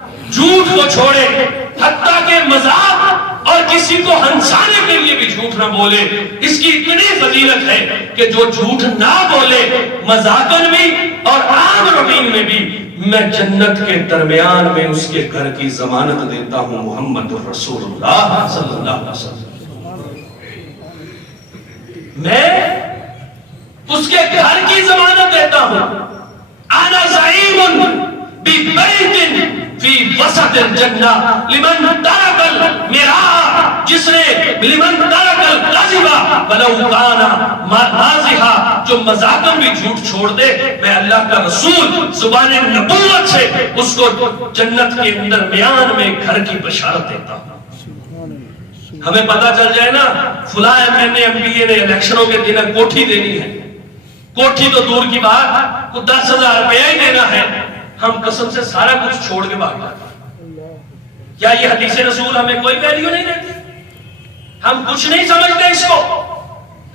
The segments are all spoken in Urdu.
جھوٹ کو چھوڑے، حتیٰ کہ مذاق اور کسی کو ہنسانے کے لیے بھی جھوٹ نہ بولے۔ اس کی اتنی فضیلت ہے کہ جو جھوٹ نہ بولے مذاقن بھی اور عام روٹین میں بھی، میں جنت کے درمیان میں اس کے گھر کی ضمانت دیتا ہوں، محمد رسول اللہ صلی اللہ علیہ وسلم۔ میں اس کے گھر کی ضمانت دیتا ہوں۔ انا زعیم ببیت فی وسط الجنہ لمن ترک المراء، جس نے لمن ترک الکذب ولو کان مازحا، جو مذاقن بھی جھوٹ چھوڑ دے، میں اللہ کا رسول زبان نبوت سے اس کو جنت کے درمیان میں گھر کی بشارت دیتا ہوں۔ ہمیں پتا چل جائے نا فلاں ایم نے الیکشنوں کے دن کوٹھی دینی ہے، کوٹھی تو دور کی بات، کو 10,000 روپیہ ہی دینا ہے، ہم قسم سے سارا کچھ چھوڑ کے بھاگ جاتے ہیں۔ کیا یہ حدیث رسول ہمیں کوئی ویلیو نہیں دیتی؟ ہم کچھ نہیں سمجھتے اس کو،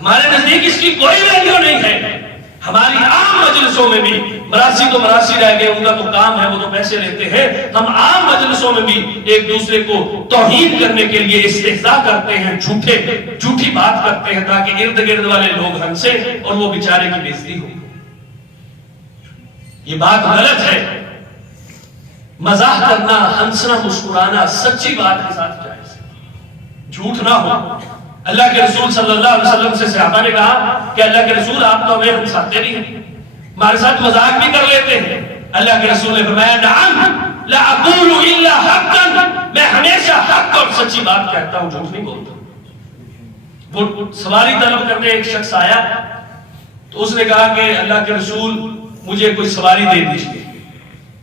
ہمارے نزدیک اس کی کوئی ویلیو نہیں ہے۔ ہماری عام مجلسوں میں بھی، مراسی تو مراسی رہ گئے، ان کا تو کام ہے، وہ تو پیسے لیتے ہیں، ہم عام مجلسوں میں بھی ایک دوسرے کو توہین کرنے کے لیے استہزاء کرتے ہیں، جھوٹی بات کرتے ہیں تاکہ ارد گرد والے لوگ ہنسیں اور وہ بیچارے کی بے عزتی ہو۔ یہ بات غلط ہے۔ مزاح کرنا، ہنسنا، مسکرانا سچی بات کے ساتھ جائز ہے، جھوٹ نہ ہو۔ اللہ کے رسول صلی اللہ علیہ وسلم سے صحابہ نے کہا کہ اللہ کے رسول آپ تو ہمیں ہنساتے نہیں ہیں، ہمارے ساتھ مذاق بھی کر لیتے ہیں۔ اللہ کے رسول نے فرمایا نعم لا اقول الا حقا، میں ہمیشہ حق اور سچی بات کہتا ہوں، جھوٹ نہیں بولتا۔ وہ سواری طلب کرنے ایک شخص آیا تو اس نے کہا کہ اللہ کے رسول مجھے کوئی سواری دے دیجیے۔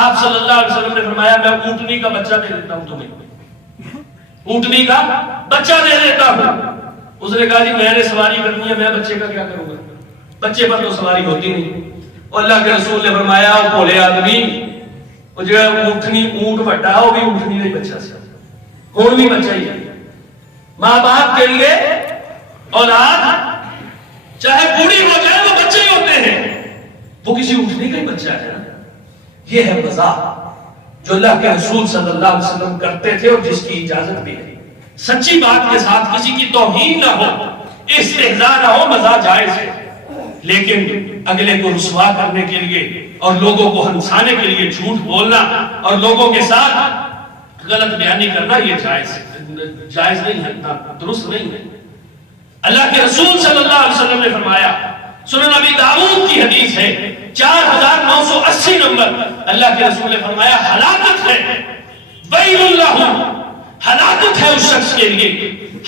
آپ صلی اللہ علیہ وسلم نے فرمایا میں اونٹنی کا بچہ دے دیتا ہوں تمہیں، اونٹنی کا بچہ دے دیتا ہوں۔ اس نے کہا جی میں نے سواری کرنی ہے، میں بچے کا کیا کروں گا، بچے پر تو سواری ہوتی نہیں۔ اور اللہ کے رسول نے فرمایا بھولے آدمی، وہ جو اونٹنی اونٹ بٹا وہ بھی اونٹنی نہیں بچہ سے، کون بھی بچہ ہی ہے۔ ماں باپ کے لیے اولاد چاہے بوڑھی ہو جائے وہ بچے ہی ہوتے ہیں، وہ کسی اونٹنی کا ہی بچہ ہے نا۔ یہ ہے مذاق جو اللہ کے رسول صلی اللہ علیہ وسلم کرتے تھے اور جس کی اجازت بھی ہے۔ سچی بات کے ساتھ کسی کی توہین نہ ہو، استہزاء نہ ہو، مزاح جائز ہے، لیکن اگلے کو رسوا کرنے کے لیے اور لوگوں کو ہنسانے کے لیے جھوٹ بولنا اور لوگوں کے ساتھ غلط بیانی کرنا یہ جائز نہیں ہے، درست نہیں ہے۔ اللہ کے رسول صلی اللہ علیہ وسلم نے فرمایا، سنن ابی داؤد کی حدیث ہے 4980 نمبر، اللہ کے رسول نے فرمایا ہلاکت ہے، ویل لہ، ہلاکت ہے اس شخص کے لیے،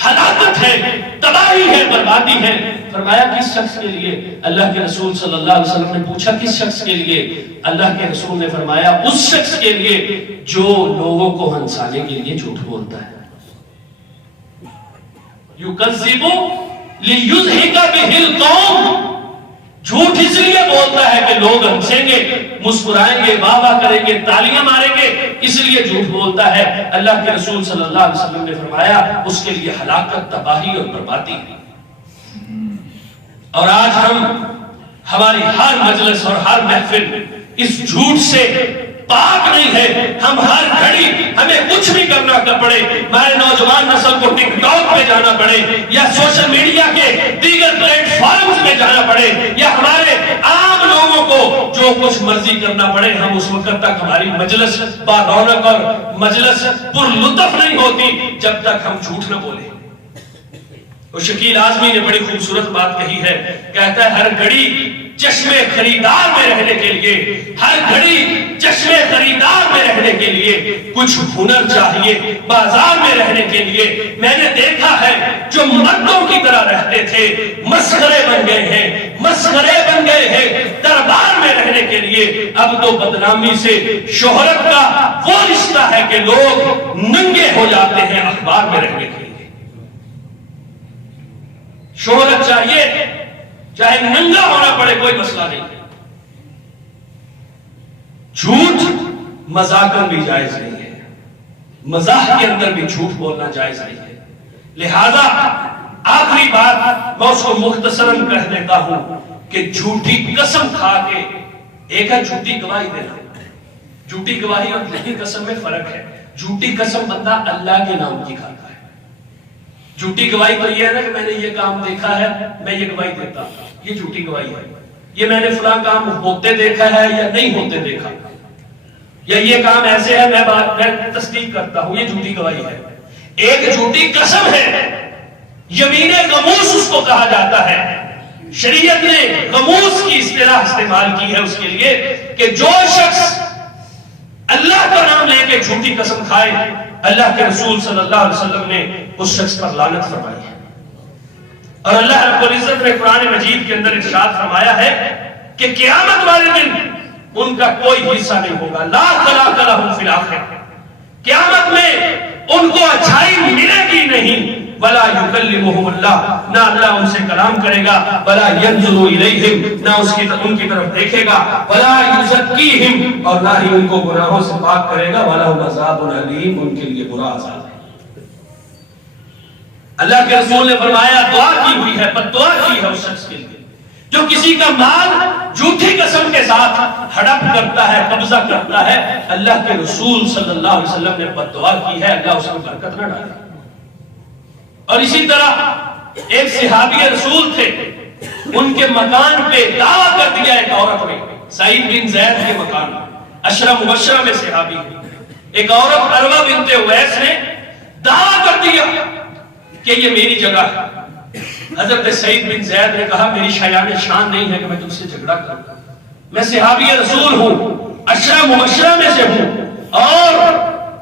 ہلاکت ہے، تباہی ہے، بربادی ہے۔ فرمایا کس شخص کے لیے؟ اللہ کے رسول صلی اللہ علیہ وسلم نے پوچھا کس شخص کے لیے؟ اللہ کے رسول نے فرمایا اس شخص کے لیے جو لوگوں کو ہنسانے کے لیے جھوٹ بولتا ہے۔ یکذب لیضحک بہ القوم، جھوٹ اس لیے بولتا ہے کہ لوگ ہنسیں گے، مسکرائیں گے، واہ واہ کریں گے، تالیاں ماریں گے، اس لیے جھوٹ بولتا ہے۔ اللہ کے رسول صلی اللہ علیہ وسلم نے فرمایا اس کے لیے ہلاکت، تباہی اور بربادی ہے۔ اور آج ہماری ہر مجلس اور ہر محفل اس جھوٹ سے پاک نہیں ہے۔ ہم ہر گھڑی ہمیں کچھ بھی کرنا پڑے، ہمارے نوجوان نسل کو ٹک ٹاک پہ جانا پڑے یا سوشل میڈیا کے دیگر پلیٹ فارمز پہ جانا پڑے یا ہمارے عام لوگوں کو جو کچھ مرضی کرنا پڑے، ہم اس وقت تک ہماری مجلس با رونق اور مجلس پر لطف نہیں ہوتی جب تک ہم جھوٹ نہ بولیں۔ اور شکیل اعظمی نے بڑی خوبصورت بات کہی ہے، کہتا ہے ہر گھڑی چشمے خریدار میں رہنے کے لیے، ہر گھڑی چشمے خریدار میں رہنے کے لیے کچھ ہنر چاہیے، بازار میں رہنے کے لیے۔ میں نے دیکھا ہے جو مردوں کی طرح رہتے تھے مسخرے بن گئے ہیں، مسخرے بن گئے ہیں دربار میں رہنے کے لیے۔ اب تو بدنامی سے شہرت کا وہ رشتہ ہے کہ لوگ ننگے ہو جاتے ہیں اخبار میں رہنے کے لیے۔ شہرت چاہیے، چاہے ننگا ہونا پڑے، کوئی مسئلہ نہیں ہے۔ جھوٹ مذاقن بھی جائز نہیں ہے، مزاح کے اندر بھی جھوٹ بولنا جائز نہیں ہے۔ لہذا آخری بات میں اس کو مختصراً کہہ دیتا ہوں کہ جھوٹی قسم کھا کے، ایک ہے جھوٹی گواہی دینا، جھوٹی گواہی اور جھوٹی قسم میں فرق ہے. جھوٹی قسم بندہ اللہ کے نام کی کھاتا ہے. جھوٹی گواہی تو یہ ہے نا کہ میں نے یہ کام دیکھا ہے, میں یہ گواہی دیتا ہوں, یہ جھوٹی گواہی ہے. یہ میں نے فلاں کام ہوتے دیکھا ہے یا نہیں ہوتے دیکھا, یا یہ کام ایسے ہے میں تصدیق کرتا ہوں, یہ جھوٹی گواہی ہے. ایک جھوٹی قسم ہے, یمین غموس اس کو کہا جاتا ہے. شریعت نے غموس کی اصطلاح استعمال کی ہے اس کے لیے کہ جو شخص اللہ کا نام لے کے جھوٹی قسم کھائے, اللہ کے رسول صلی اللہ علیہ وسلم نے اس شخص پر لعنت فرمائی ہے. اور اللہ رب العزت نے قرآن مجید کے اندر ارشاد فرمایا ہے کہ قیامت والے دن ان کا کوئی حصہ نہیں ہوگا. لا خلاق لهم فی الآخرہ, قیامت میں ان کو اچھائی ملے گی نہیں. ولا یکلمہم اللہ, نہ اللہ ان سے کلام کرے گا. ولا ینظر الیہم, نہ ان کی طرف دیکھے گا. ولا یزکیہم, اور نہ ہی ان کو گناہوں سے پاک کرے گا. ولہم عذاب علیم, ان کے لیے برا عذاب ہے. اللہ کے رسول نے فرمایا دعا کی ہوئی ہے, بد دعا کی ہے اس شخص کے لیے جو کسی کا مال جھوٹی قسم کے ساتھ ہڑپ کرتا ہے, قبضہ کرتا ہے. اللہ کے رسول صلی اللہ علیہ وسلم نے بد دعا کی ہے, اللہ اس میں برکت نہ ڈالے. اور اسی طرح ایک صحابی رسول تھے, ان کے مکان پہ دعویٰ کر دیا ایک عورت نے, سعید بن زید کے مکان, عشرہ مبشرہ میں صحابی. ایک عورت عروہ بنت اویس نے دعویٰ کر دیا کہ یہ میری جگہ ہے. حضرت سعید بن زید نے کہا میری شایان شان نہیں ہے کہ میں تم سے جھگڑا کروں, میں صحابی رسول ہوں, عشرہ مبشرہ میں سے ہوں, اور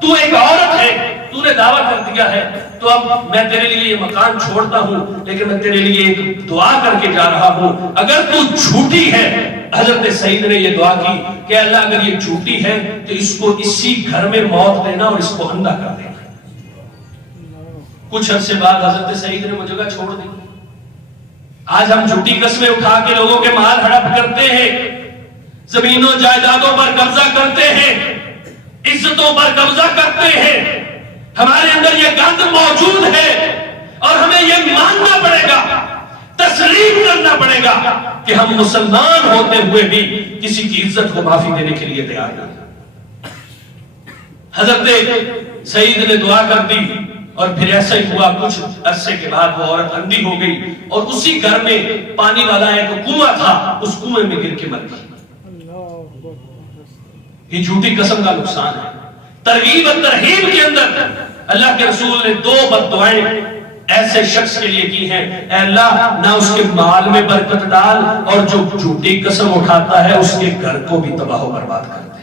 تو ایک عورت ہے, تو نے دعویٰ کر دیا ہے, تو اب میں تیرے لیے یہ مکان چھوڑتا ہوں, لیکن میں تیرے لیے ایک دعا کر کے جا رہا ہوں. اگر تو جھوٹی ہے, حضرت سعید نے یہ دعا کی کہ اللہ اگر یہ جھوٹی ہے تو اس کو اسی گھر میں موت دینا اور اس کو اندھا کر دینا. کچھ عرصے بعد حضرت سعید نے وہ جگہ چھوڑ دی. آج ہم جھوٹی قسمیں اٹھا کے لوگوں کے مال ہڑپ کرتے ہیں, زمینوں جائیدادوں پر قبضہ کرتے ہیں, عزتوں پر قبضہ کرتے ہیں. ہمارے اندر یہ گند موجود ہے اور ہمیں یہ ماننا پڑے گا, تسلیم کرنا پڑے گا کہ ہم مسلمان ہوتے ہوئے بھی کسی کی عزت کو معافی دینے کے لیے تیار نہیں. حضرت سعید نے دعا کر دی اور پھر ایسا ہی ہوا. کچھ عرصے کے بعد وہ عورت اندھی ہو گئی اور اسی گھر میں پانی والا ایک کنواں تھا, اس کنویں میں گر کے مر گئی. یہ جھوٹی قسم کا نقصان ہے. ترغیب و ترہیب کے اندر اللہ کے رسول نے 2 بد دعائیں ایسے شخص کے لیے کی ہیں, اے اللہ نہ اس کے مال میں برکت ڈال, اور جو جھوٹی قسم اٹھاتا ہے اس کے گھر کو بھی تباہ و برباد کر دے,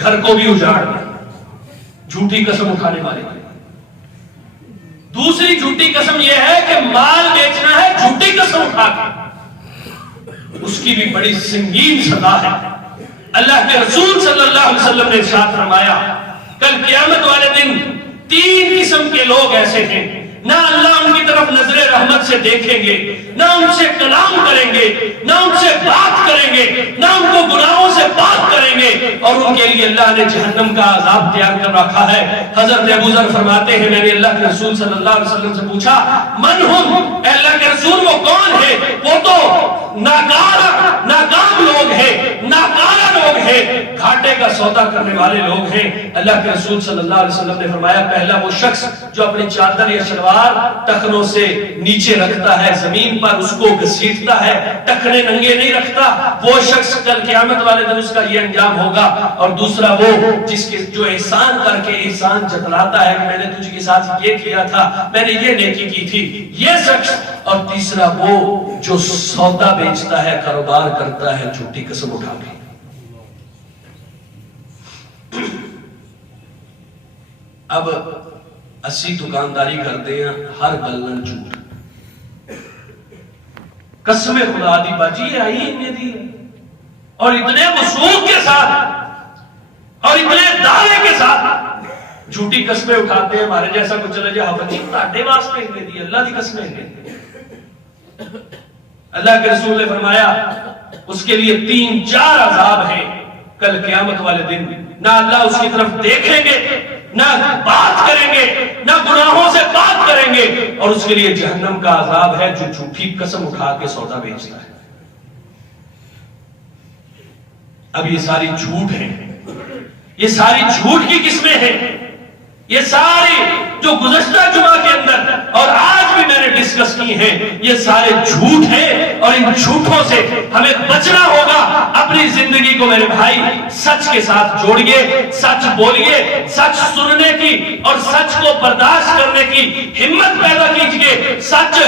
گھر کو بھی اجاڑ دے جھوٹی قسم اٹھانے والے کی. دوسری جھوٹی قسم یہ ہے کہ مال بیچنا ہے جھوٹی قسم اٹھا کے, اس کی بھی بڑی سنگین سزا ہے. اللہ کے رسول صلی اللہ علیہ وسلم نے ارشاد فرمایا کل قیامت والے دن 3 قسم کے لوگ ایسے ہیں, نہ اللہ ان کی طرف نظر رحمت سے دیکھیں گے, نہ ان سے کلام کریں گے, نہ ان سے بات کریں گے, نہ ان کو گناہوں سے پاک کریں گے, اور ان کے لیے اللہ نے جہنم کا عذاب تیار کر رکھا ہے. حضرت ابو ذر فرماتے ہیں میں نے اللہ کے رسول صلی اللہ علیہ وسلم سے پوچھا من ہم, اے اللہ کے رسول وہ کون ہے؟ وہ تو ناکام لوگ ہیں, ناکارہ لوگ ہیں, گھاٹے کا سودا کرنے والے لوگ ہیں. اللہ کے رسول صلی اللہ علیہ وسلم نے فرمایا پہلا وہ شخص جو اپنی چادر یا شلوار ٹخنوں سے نیچے رکھتا ہے, زمین پر اس کو گھسیٹتا ہے, ٹخنے ننگے نہیں رکھتا, وہ شخص کل قیامت والے دن اس کا یہ انجام ہوگا. اور دوسرا وہ جس کے جو احسان کر کے احسان جتلاتا ہے کہ میں نے تجھ کے ساتھ یہ کیا تھا, میں نے یہ نیکی کی تھی, یہ شخص. اور تیسرا وہ جو سودا بیچتا ہے, کاروبار کرتا ہے جھوٹی قسم اٹھا کے. اب 80 دکانداری کرتے ہیں, ہر بلن جھوٹ, قسم خدا دی باجی آئی نے دی, اور اتنے وثوق کے ساتھ اور اتنے دعوے کے ساتھ جھوٹی قسمیں اٹھاتے ہیں. ہمارے جیسا کچھ چلے جائے ہاں جی تاڈے واسطے نے دی, اللہ دی قسمیں نے. اللہ کے رسول نے فرمایا اس کے لیے 3-4 عذاب ہیں کل قیامت والے دن. نہ اللہ اس کی طرف دیکھیں گے, نہ بات کریں گے, نہ گناہوں سے بات کریں گے, اور اس کے لیے جہنم کا عذاب ہے جو جھوٹی قسم اٹھا کے سودا بیچتا ہے. اب یہ ساری جھوٹ ہیں, یہ ساری جھوٹ کی قسمیں ہیں، یہ ساری جو گزشتہ جمعہ کے اندر اور آج بھی میں نے ڈسکس کی ہیں، یہ سارے جھوٹ ہیں، اور ان جھوٹوں سے ہمیں بچنا ہوگا۔ اپنی زندگی کو میرے بھائی سچ کے ساتھ جوڑیے، سچ بولیے، سچ سننے کی اور سچ کو برداشت کرنے کی ہمت پیدا کیجئے، سچ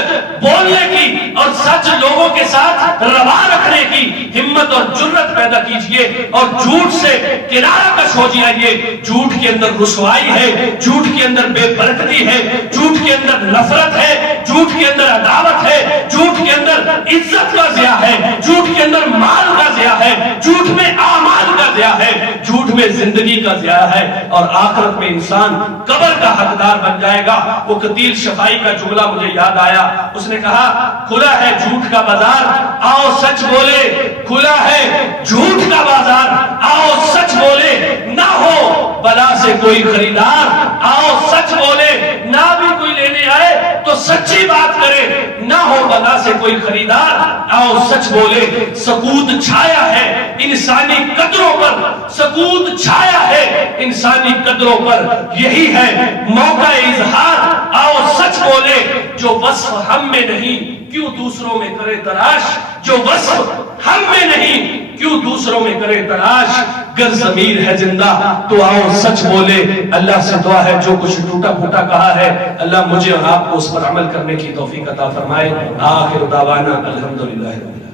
بولنے کی اور سچ لوگوں کے ساتھ روا رکھنے کی ہمت اور جرت پیدا کیجئے، اور جھوٹ سے کنارہ کش ہو جائیے۔ جھوٹ کے اندر رسوائی ہے، جھوٹ کے اندر بے برکتی ہے، جھوٹ کے اندر نفرت ہے، جھوٹ کے اندر عداوت ہے، جھوٹ کے اندر عزت کا ضیاع ہے، جھوٹ کے اندر مال کا ضیاع ہے، جھوٹ میں اعمال کا ضیاع ہے، جھوٹ میں زندگی کا ضیاع ہے، اور آخرت میں انسان قبر کا حقدار بن جائے گا۔ وہ قتیل شفائی کا جملہ مجھے یاد آیا، اس نے کہا کھلا ہے جھوٹ کا بازار، آؤ سچ بولے، کھلا ہے جھوٹ کا بازار، آؤ سچ بولے، نہ ہو بلا سے کوئی خریدار، آؤ سچ بولے، نہ بھی کوئی لینے آئے تو سچی بات کرے، نہ ہو بلا سے کوئی خریدار، آؤ سچ بولے۔ سکوت چھایا ہے انسانی قدروں پر، سکوت چھایا ہے انسانی قدروں پر، یہی ہے موقع اظہار، آؤ سچ بولے۔ جو وصف ہم میں نہیں کیوں دوسروں میں کرے تلاش، جو وصف ہم میں نہیں کیوں دوسروں میں کرے تلاش، گر ضمیر ہے زندہ تو آؤ سچ بولے۔ اللہ سے دعا ہے جو کچھ ٹوٹا پھوٹا کہا ہے اللہ مجھے اور آپ کو اس پر عمل کرنے کی توفیق عطا فرمائے۔ آخر دعوانا الحمدللہ۔